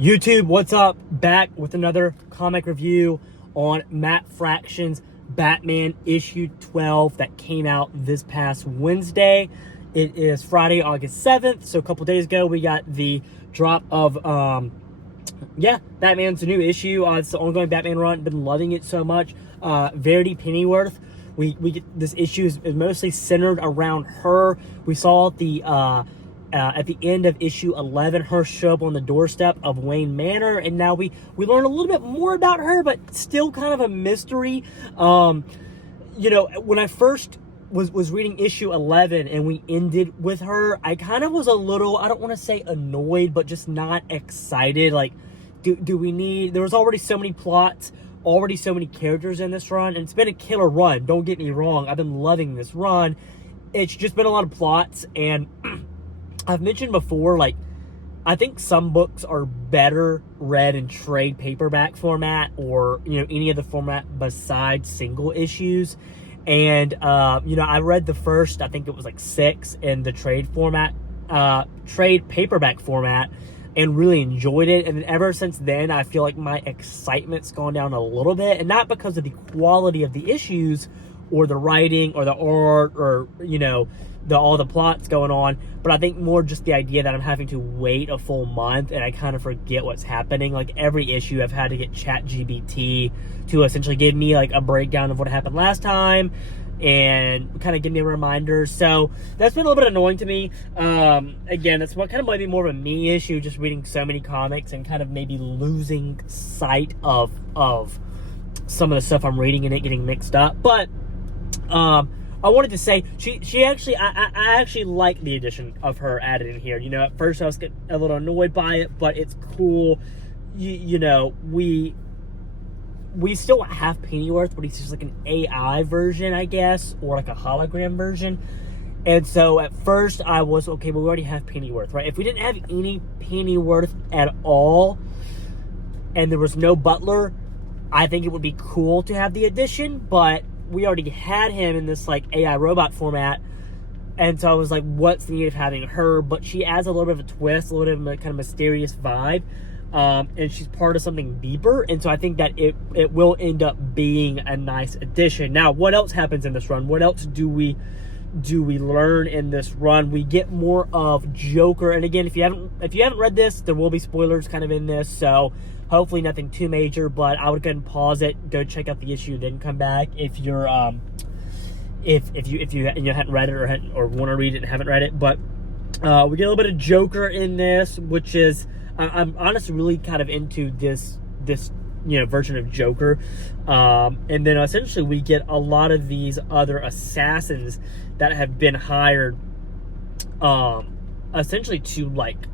YouTube, what's up? Back with another comic review on Matt Fraction's Batman issue 12 that came out this past Wednesday. It is Friday, August 7th, so a couple days ago we got the drop of, Batman's new issue. It's the ongoing Batman run. Been loving it so much. Verity Pennyworth. We get this issue is mostly centered around her. We saw at the end of issue 11, her show up on the doorstep of Wayne Manor, and now we learn a little bit more about her, but still kind of a mystery. When I first was reading issue 11 and we ended with her, I kind of was a little, I don't want to say annoyed, but just not excited. Like, do we need, there was already so many plots, already so many characters in this run, and it's been a killer run, don't get me wrong. I've been loving this run. It's just been a lot of plots, and I've mentioned before, like, I think some books are better read in trade paperback format or, any other format besides single issues. And, I read the first, I think it was like 6 in the trade paperback format and really enjoyed it. And then ever since then, I feel like my excitement's gone down a little bit, and not because of the quality of the issues or the writing or the art or, all the plots going on, but I think more just the idea that I'm having to wait a full month and I kind of forget what's happening. Like, every issue I've had to get ChatGPT to essentially give me like a breakdown of what happened last time and kind of give me a reminder. So that's been a little bit annoying to me. Again, that's what kind of might be more of a me issue, just reading so many comics and kind of maybe losing sight of some of the stuff I'm reading and it getting mixed up. But I wanted to say, she actually, I actually like the addition of her added in here. At first I was getting a little annoyed by it, but it's cool. We still have Pennyworth, but he's just like an AI version, I guess, or like a hologram version. And so at first I was, okay, but we already have Pennyworth, right? If we didn't have any Pennyworth at all, and there was no Butler, I think it would be cool to have the addition, but we already had him in this like AI robot format, and so I was like, what's the need of having her? But she adds a little bit of a twist, a little bit of a kind of mysterious vibe, and she's part of something deeper, and so I think that it will end up being a nice addition. Now, what else happens in this run? What else do we learn in this run? We get more of Joker, and again, if you haven't read this, there will be spoilers kind of in this, so hopefully nothing too major, but I would go ahead and pause it, go check out the issue, then come back if you're if you hadn't read it or want to read it and haven't read it. But we get a little bit of Joker in this, which is I'm honestly really kind of into this version of Joker, and then essentially we get a lot of these other assassins that have been hired, essentially to like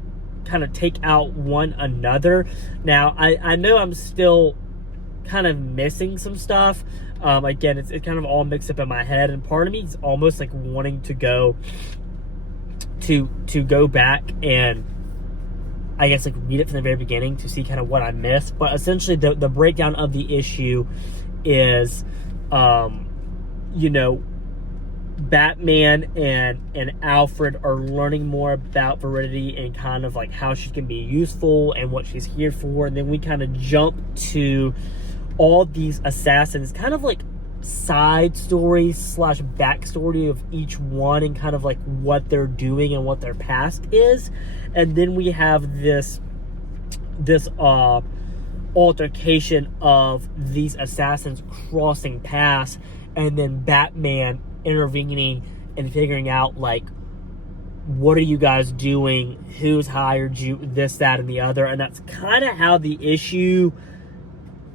kind of take out one another. Now, I know I'm still kind of missing some stuff. Again, it's kind of all mixed up in my head, and part of me is almost like wanting to go back and I guess like read it from the very beginning to see kind of what I missed. But essentially the breakdown of the issue is Batman and Alfred are learning more about Verity and kind of like how she can be useful and what she's here for. And then we kind of jump to all these assassins, kind of like side stories / backstory of each one and kind of like what they're doing and what their past is. And then we have this altercation of these assassins crossing paths, and then Batman intervening and figuring out like, what are you guys doing, who's hired you, this, that, and the other. And that's kind of how the issue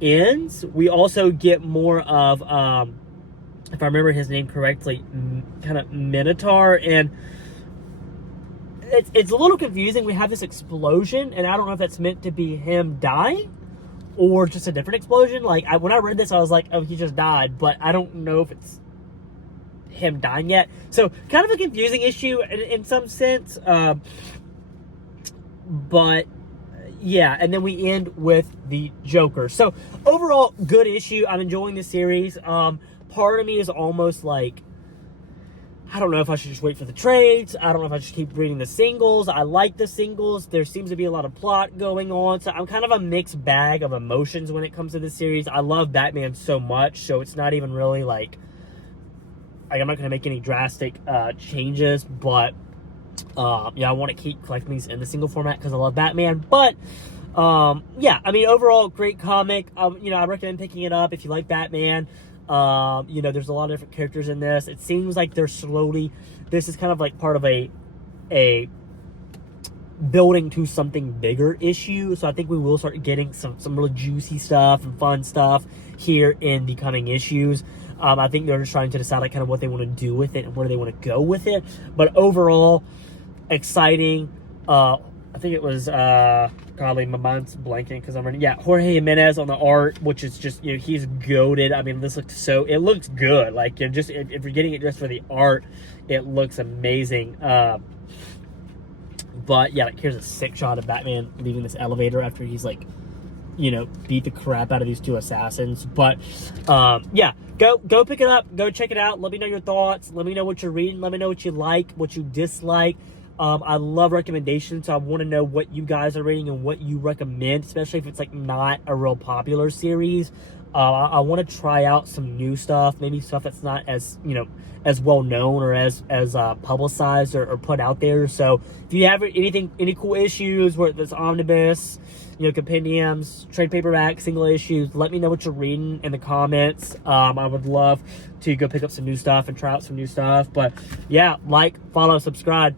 ends. We also get more of if I remember his name correctly, kind of Minotaur, and it's a little confusing. We have this explosion, and I don't know if that's meant to be him dying or just a different explosion. Like, when I read this, I was like, oh, he just died, but I don't know if it's him dying yet. So kind of a confusing issue in some sense, but yeah. And then we end with the Joker. So overall, good issue. I'm enjoying the series. Part of me is almost like, I don't know if I should just wait for the trades. I don't know if I should keep reading the singles. I like the singles. There seems to be a lot of plot going on. So I'm kind of a mixed bag of emotions when it comes to this series. I love Batman so much, so it's not even really like I'm not going to make any drastic changes, but yeah, I want to keep collecting these in the single format because I love Batman. But yeah, I mean, overall, great comic. You know, I recommend picking it up if you like Batman. You know, there's a lot of different characters in this. It seems like they're slowly, this is kind of like part of a building to something bigger issue. So I think we will start getting some really juicy stuff and fun stuff here in the coming issues. I think they're just trying to decide like kind of what they want to do with it and where they want to go with it. But overall, exciting. I think it was golly, my mind's blanking because I'm running. Yeah, Jorge Jimenez on the art, which is just, you know, he's goated. I mean, this looks so, it looks good. Like, you know, just if you're getting it just for the art, it looks amazing. But yeah, like here's a sick shot of Batman leaving this elevator after he's like, you know, beat the crap out of these two assassins. But yeah, go pick it up, go check it out. Let me know your thoughts. Let me know what you're reading. Let me know what you like, what you dislike. I love recommendations, so I want to know what you guys are reading and what you recommend, especially if it's like not a real popular series. I want to try out some new stuff, maybe stuff that's not as, you know, as well known or as publicized or put out there. So if you have any cool issues where there's omnibus, you know, compendiums, trade paperback, single issues, let me know what you're reading in the comments. I would love to go pick up some new stuff and try out some new stuff. But yeah, like, follow, subscribe.